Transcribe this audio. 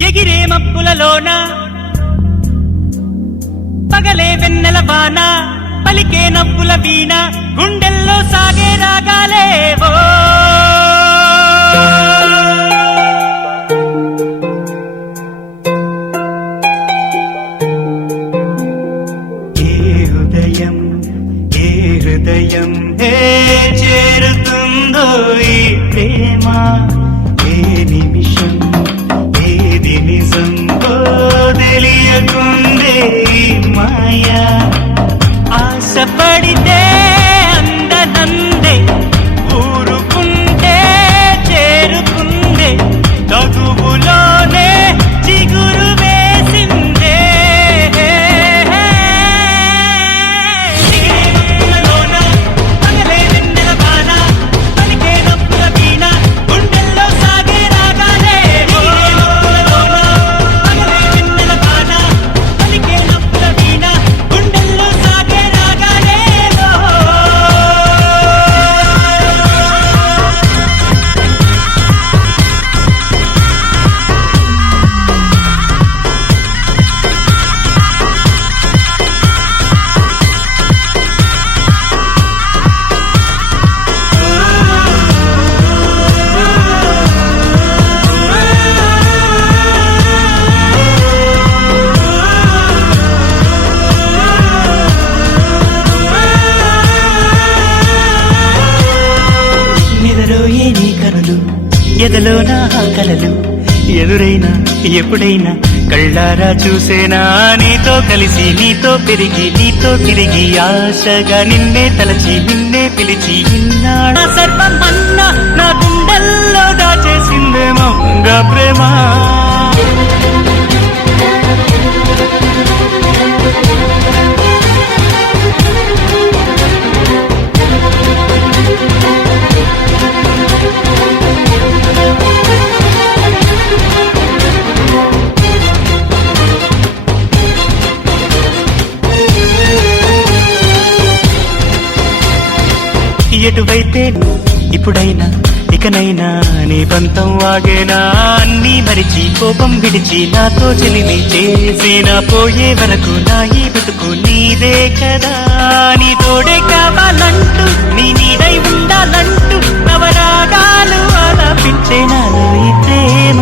ఎగిరే మప్పులలోన పగలే వెన్నెల వాన పలికే నవ్వుల వీణ గుండెల్లో సాగే రాగాలేవో ఏ హృదయం చేరుతుందో ఈ ప్రేమ ఏ నిమిషం ఏది నిజం తెలియకుందే ఈ మాయా ఆశపడితే అందనందే ఊరుకుంటే చేరుకుందే తగువులోనే చిగురు వేసిందే ఎదలో నా కలలు ఎదురైనా ఎప్పుడైనా కళ్ళారా చూసేనా నీతో కలిసి నీతో పెరిగి నీతో తిరిగి ఆశగా నిన్నే తలచి నిన్నే పిలిచి ఇన్నాడా సర్వమన్నా నా గుండెల్లో దాచేసిందేమో ప్రేమ ఎటువైతే ఇప్పుడైనా ఇకనైనా నీ పంతం వాగేనా అన్నీ మరిచి కోపం విడిచి నాతో చెలిమి చేసిన పోయే వరకు నా ఈ బతుకు నీదే కదా నీ తోడే కావాలంటూ నీ నీడై ఉండాలంటూ నవరాగాలు ఆలపించే నాలో ఈ ప్రేమ